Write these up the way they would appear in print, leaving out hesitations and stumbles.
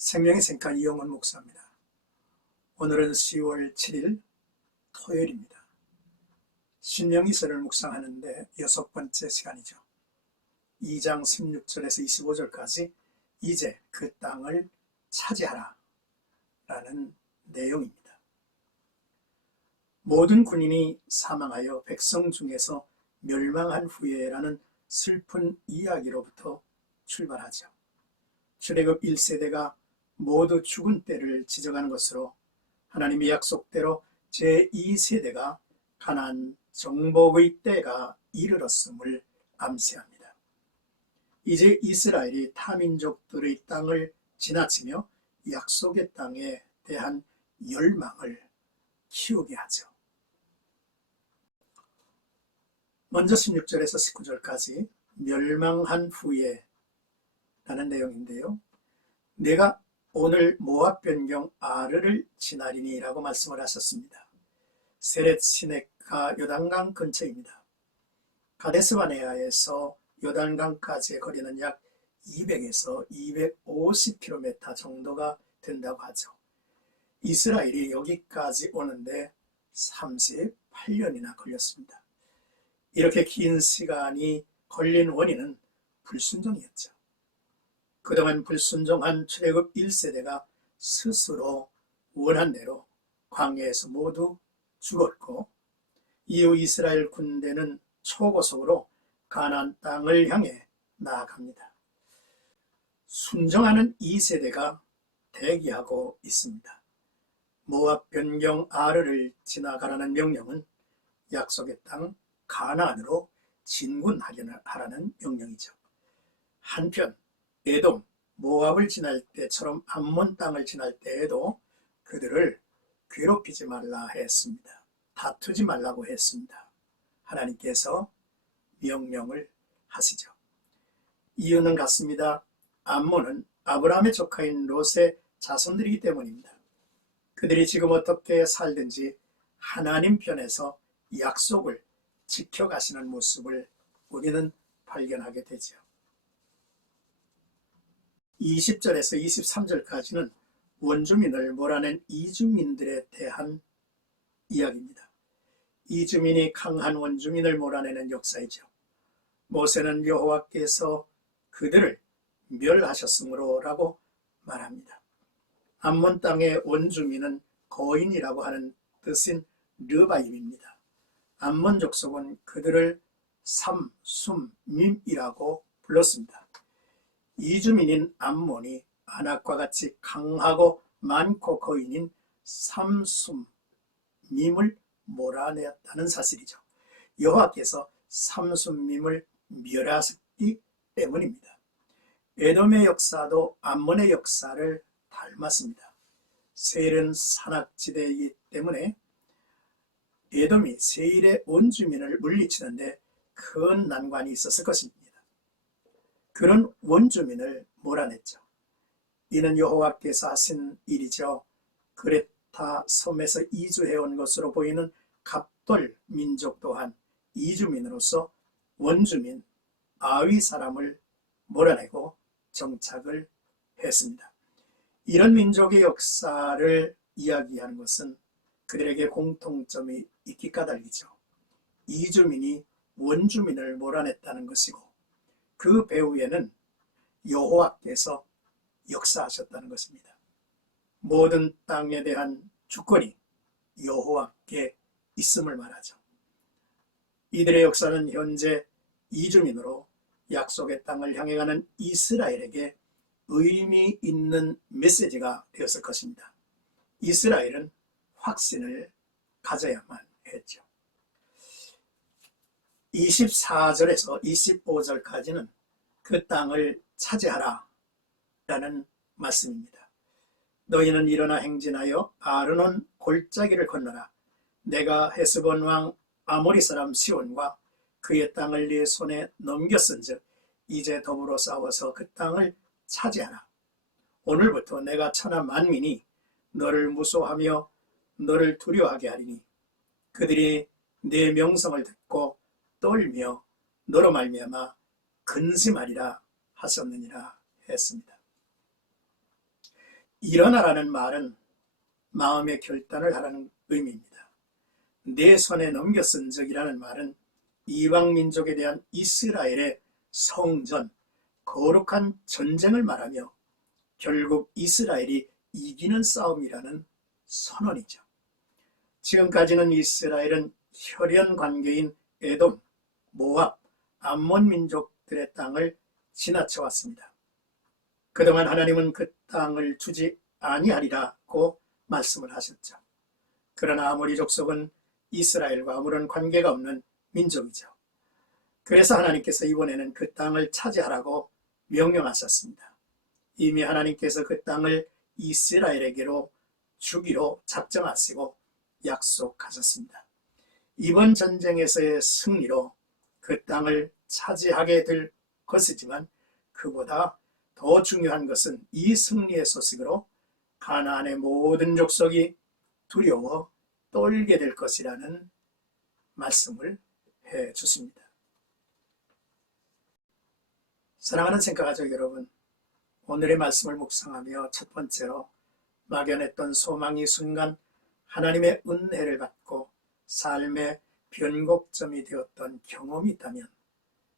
생명의 생각 이영원 목사입니다. 오늘은 10월 7일 토요일입니다. 신명기서를 묵상하는데 6번째 시간이죠. 2장 16절에서 25절까지 이제 그 땅을 차지하라 라는 내용입니다. 모든 군인이 사망하여 백성 중에서 멸망한 후에라는 슬픈 이야기로부터 출발하죠. 출애굽 1세대가 모두 죽은 때를 지적하는 것으로 하나님의 약속대로 제2세대가 가나안 정복의 때가 이르렀음을 암시합니다. 이제 이스라엘이 타민족들의 땅을 지나치며 약속의 땅에 대한 열망을 키우게 하죠. 먼저 16절에서 19절까지 멸망한 후에 라는 내용인데요. 내가 오늘 모압 변경 아르를 지나리니 라고 말씀을 하셨습니다. 세렛 시내가 요단강 근처입니다. 가데스바네아에서 요단강까지의 거리는 약 200에서 250km 정도가 된다고 하죠. 이스라엘이 여기까지 오는데 38년이나 걸렸습니다. 이렇게 긴 시간이 걸린 원인은 불순종이었죠. 그동안 불순종한 출애굽 1세대가 스스로 원한 대로 광야에서 모두 죽었고, 이후 이스라엘 군대는 초고속으로 가나안 땅을 향해 나아갑니다. 순종하는 2세대가 대기하고 있습니다. 모압 변경 아르를 지나가라는 명령은 약속의 땅 가나안으로 진군하라는 명령이죠. 한편 에돔, 모압을 지날 때처럼 암몬 땅을 지날 때에도 그들을 괴롭히지 말라 했습니다. 다투지 말라고 했습니다. 하나님께서 명령을 하시죠. 이유는 같습니다. 암몬은 아브라함의 조카인 롯의 자손들이기 때문입니다. 그들이 지금 어떻게 살든지 하나님 편에서 약속을 지켜가시는 모습을 우리는 발견하게 되죠. 20절에서 23절까지는 원주민을 몰아낸 이주민들에 대한 이야기입니다. 이주민이 강한 원주민을 몰아내는 역사이죠. 모세는 여호와께서 그들을 멸하셨으므로 라고 말합니다. 암몬 땅의 원주민은 거인이라고 하는 뜻인 르바임입니다. 암몬 족속은 그들을 삼숨밈이라고 불렀습니다. 이주민인 암몬이 아낙과 같이 강하고 많고 거인인 삼숨밈을 몰아내었다는 사실이죠. 여호와께서 삼숨밈을 멸하셨기 때문입니다. 에돔의 역사도 암몬의 역사를 닮았습니다. 세일은 산악지대이기 때문에 에돔이 세일의 원주민을 물리치는데 큰 난관이 있었을 것입니다. 그런 원주민을 몰아냈죠. 이는 여호와께서 하신 일이죠. 그레타 섬에서 이주해온 것으로 보이는 갑돌 민족 또한 이주민으로서 원주민 아위 사람을 몰아내고 정착을 했습니다. 이런 민족의 역사를 이야기하는 것은 그들에게 공통점이 있기 까닭이죠. 이주민이 원주민을 몰아냈다는 것이고, 그 배후에는 여호와께서 역사하셨다는 것입니다. 모든 땅에 대한 주권이 여호와께 있음을 말하죠. 이들의 역사는 현재 이주민으로 약속의 땅을 향해 가는 이스라엘에게 의미 있는 메시지가 되었을 것입니다. 이스라엘은 확신을 가져야만 했죠. 24절에서 25절까지는 그 땅을 차지하라 라는 말씀입니다. 너희는 일어나 행진하여 아르논 골짜기를 건너라. 내가 헤스본 왕 아모리 사람 시온과 그의 땅을 네 손에 넘겼은즉 이제 더불어 싸워서 그 땅을 차지하라. 오늘부터 내가 천하 만민이 너를 무소하며 너를 두려워하게 하리니 그들이 네 명성을 듣고 떨며 너로 말미암아 근심하리라 하셨느니라 했습니다. 일어나라는 말은 마음의 결단을 하라는 의미입니다. 내 손에 넘겨 쓴 적이라는 말은 이방 민족에 대한 이스라엘의 성전, 거룩한 전쟁을 말하며 결국 이스라엘이 이기는 싸움이라는 선언이죠. 지금까지는 이스라엘은 혈연 관계인 에돔, 모압, 암몬 민족들의 땅을 지나쳐 왔습니다. 그동안 하나님은 그 땅을 주지 아니하리라고 말씀을 하셨죠. 그러나 아모리 족속은 이스라엘과 아무런 관계가 없는 민족이죠. 그래서 하나님께서 이번에는 그 땅을 차지하라고 명령하셨습니다. 이미 하나님께서 그 땅을 이스라엘에게로 주기로 작정하시고 약속하셨습니다. 이번 전쟁에서의 승리로 그 땅을 차지하게 될 것이지만 그보다 더 중요한 것은 이 승리의 소식으로 가나안의 모든 족속이 두려워 떨게 될 것이라는 말씀을 해 주십니다. 사랑하는 생각가족 여러분, 오늘의 말씀을 묵상하며 첫 번째로 막연했던 소망이 순간 하나님의 은혜를 받고 삶의 변곡점이 되었던 경험이 있다면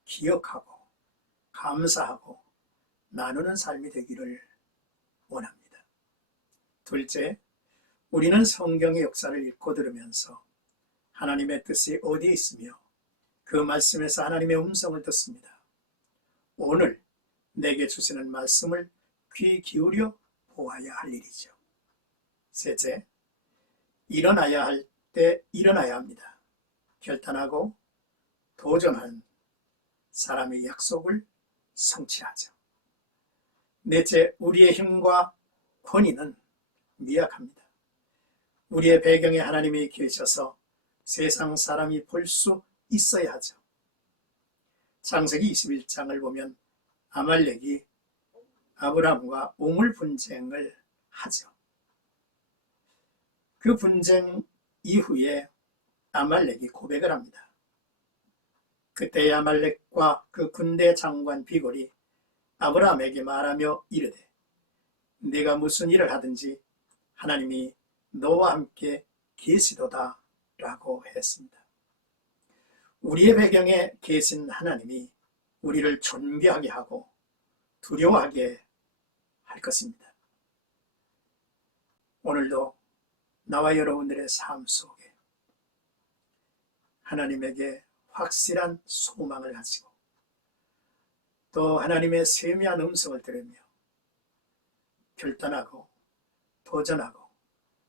기억하고 감사하고 나누는 삶이 되기를 원합니다. 둘째, 우리는 성경의 역사를 읽고 들으면서 하나님의 뜻이 어디에 있으며 그 말씀에서 하나님의 음성을 듣습니다. 오늘 내게 주시는 말씀을 귀 기울여 보아야 할 일이죠. 셋째, 일어나야 할 때 일어나야 합니다. 결단하고 도전하는 사람의 약속을 성취하죠. 넷째, 우리의 힘과 권위는 미약합니다. 우리의 배경에 하나님이 계셔서 세상 사람이 볼 수 있어야 하죠. 창세기 21장을 보면 아말렉이 아브람과 우물 분쟁을 하죠. 그 분쟁 이후에 아말렉이 고백을 합니다. 그때 아말렉과 그 군대 장관 비골이 아브라함에게 말하며 이르되 네가 무슨 일을 하든지 하나님이 너와 함께 계시도다 라고 했습니다. 우리의 배경에 계신 하나님이 우리를 존귀하게 하고 두려워하게 할 것입니다. 오늘도 나와 여러분들의 삶 속에 하나님에게 확실한 소망을 가지고 또 하나님의 세미한 음성을 들으며 결단하고 도전하고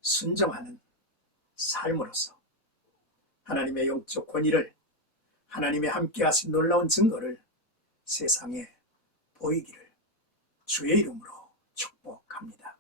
순종하는 삶으로서 하나님의 영적 권위를, 하나님의 함께 하신 놀라운 증거를 세상에 보이기를 주의 이름으로 축복합니다.